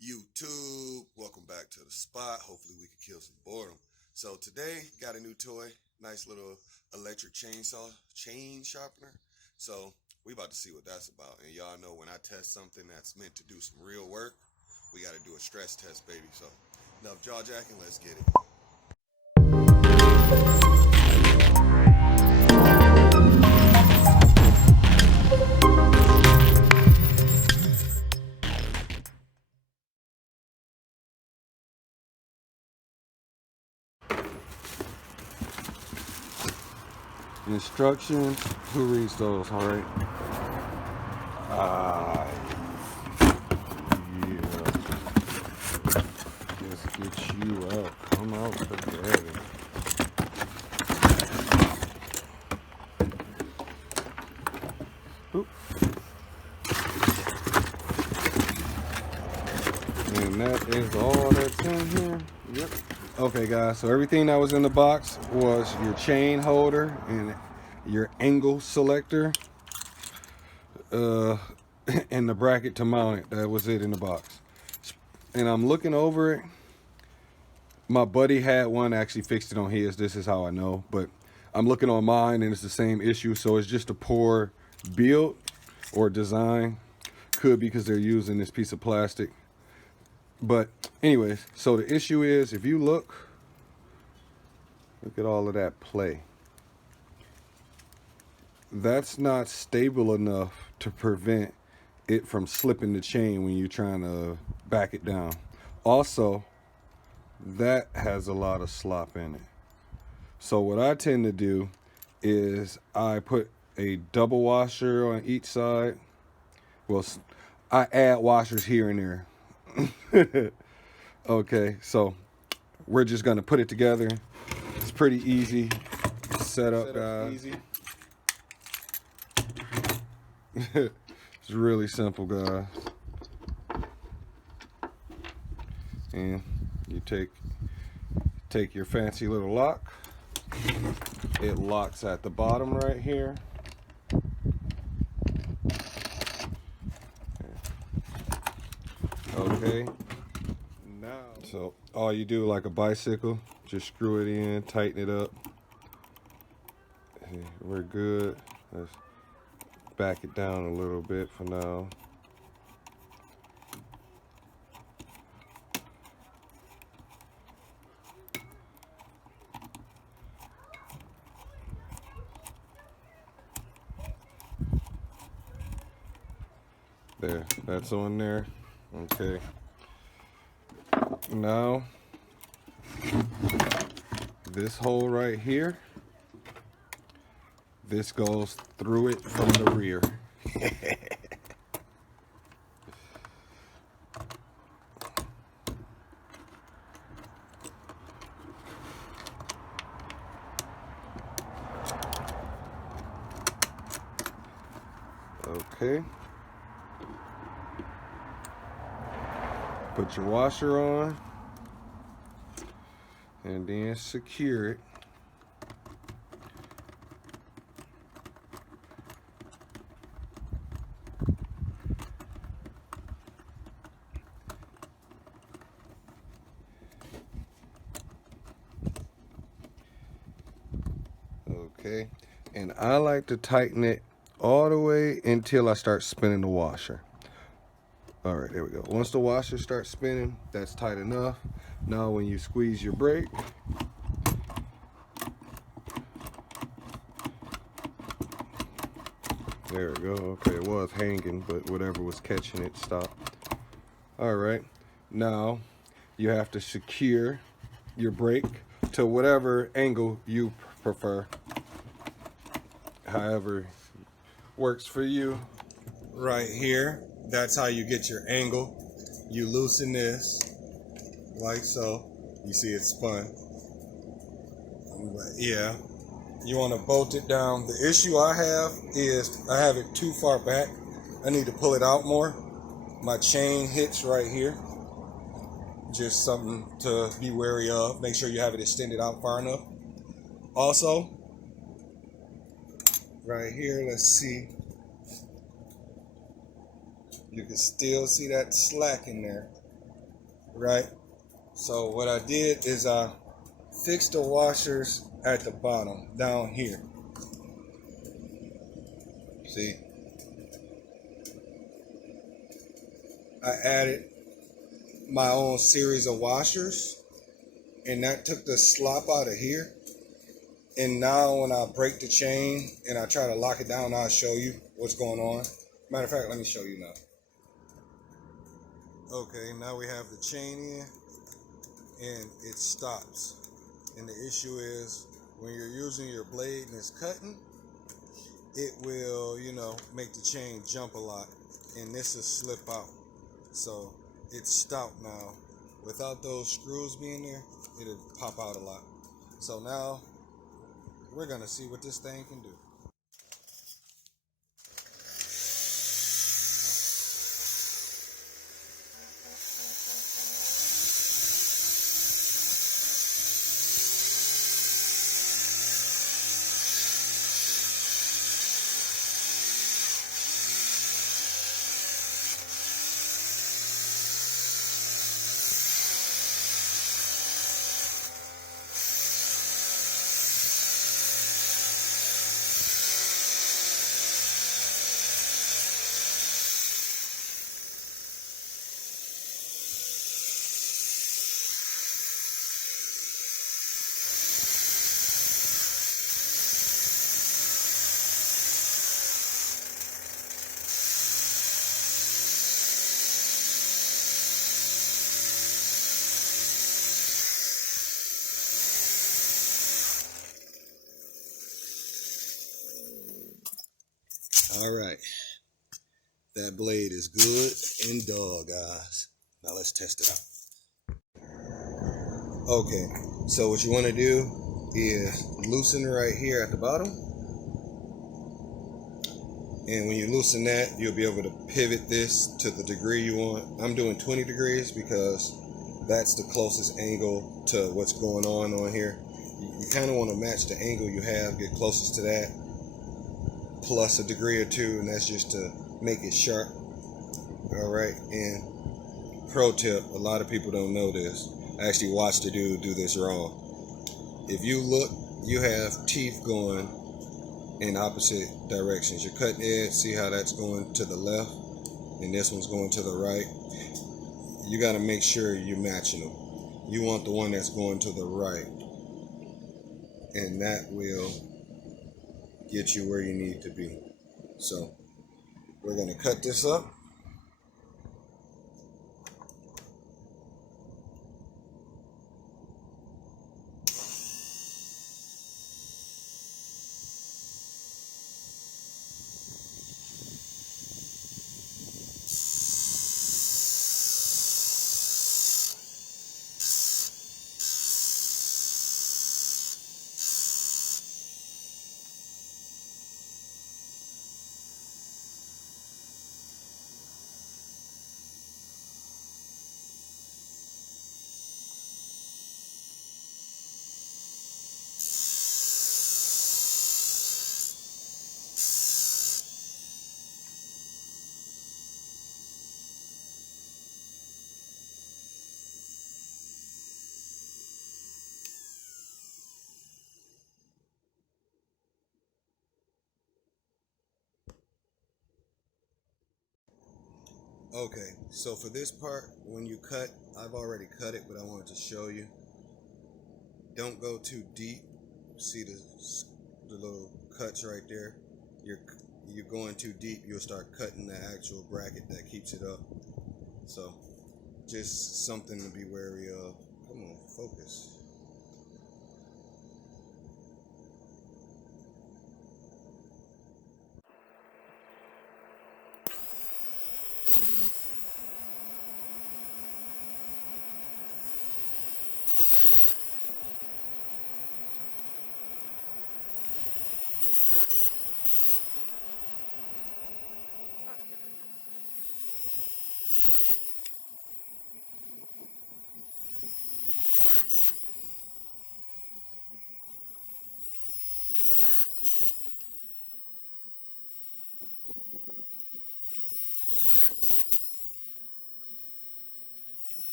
YouTube, welcome back to the spot. Hopefully we can kill some boredom. So today, got a new toy, nice little electric chain sharpener. So we about to see what that's about. And y'all know when I test something that's meant to do some real work, we got to do a stress test, baby. So enough jaw jacking, let's get it. Instructions, who reads those, all right? Yeah. Just get you out. Come out together. Oop. And that is all that's in here. Yep. Okay, guys, so everything that was in the box was your chain holder and your angle selector, and the bracket to mount it. That was it in the box. And I'm looking over it. My buddy had one, actually fixed it on his. This is how I know. But I'm looking on mine, and it's the same issue. So it's just a poor build or design. Could be because they're using this piece of plastic. But anyways, so the issue is, if you look at all of that play. That's not stable enough to prevent it from slipping the chain when you're trying to back it down. Also, that has a lot of slop in it. So what I tend to do is I put a double washer on each side. Well, I add washers here and there. Okay, so we're just gonna put it together. It's pretty easy setup, guys. Easy. It's really simple, guys. And you take your fancy little lock. It locks at the bottom right here. Okay. Now, so all you do, like a bicycle, just screw it in, tighten it up. We're good. Let's back it down a little bit for now. There, that's on there. Okay. Now, this hole right here, this goes through it from the rear. Okay. Put your washer on and then secure it. Okay, and I like to tighten it all the way until I start spinning the washer. All right, there we go. Once the washer starts spinning, that's tight enough. Now when you squeeze your brake, there we go. Okay, it was hanging, but whatever was catching it stopped. All right, now you have to secure your brake to whatever angle you prefer. However works for you. Right here, that's how you get your angle. You loosen this like so. You see it spun. Yeah, you want to bolt it down. The issue I have is I have it too far back. I need to pull it out more. My chain hits right here. Just something to be wary of. Make sure you have it extended out far enough. Also, right here, let's see. You can still see that slack in there. right? So what I did is I fixed the washers at the bottom down here. See, I added my own series of washers, and that took the slop out of here. And now when I break the chain and I try to lock it down, I'll show you what's going on. Matter of fact, let me show you now. Okay, now we have the chain in and it stops. And the issue is when you're using your blade and it's cutting, it will, make the chain jump a lot, and this will slip out. So it's stopped now. Without those screws being there, it'll pop out a lot. So now we're gonna see what this thing can do. All right, that blade is good and dull, guys. Now let's test it out. Okay, so what you want to do is loosen right here at the bottom. And when you loosen that, you'll be able to pivot this to the degree you want. I'm doing 20 degrees because that's the closest angle to what's going on here. You kind of want to match the angle you have, get closest to that, plus a degree or two, and that's just to make it sharp. All right, and pro tip, a lot of people don't know this. I actually watched a dude do this wrong. If you look, you have teeth going in opposite directions. Your cutting edge, see how that's going to the left and this one's going to the right. You got to make sure you're matching them. You want the one that's going to the right, and that will get you where you need to be. So we're going to cut this up. Okay, so for this part, when you cut, I've already cut it, but I wanted to show you. Don't go too deep. See the little cuts right there? You're going too deep, you'll start cutting the actual bracket that keeps it up. So just something to be wary of. Come on, focus.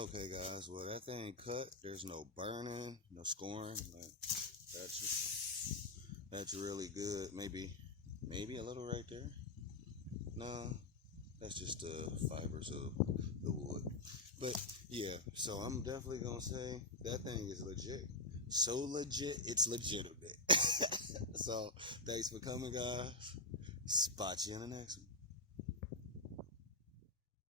Okay, guys. Well, that thing cut. There's no burning, no scoring. Like, that's really good. Maybe a little right there. No, that's just the fibers of the wood. But yeah, so I'm definitely gonna say that thing is legit. So legit, it's legitimate. So thanks for coming, guys. Spot you in the next one.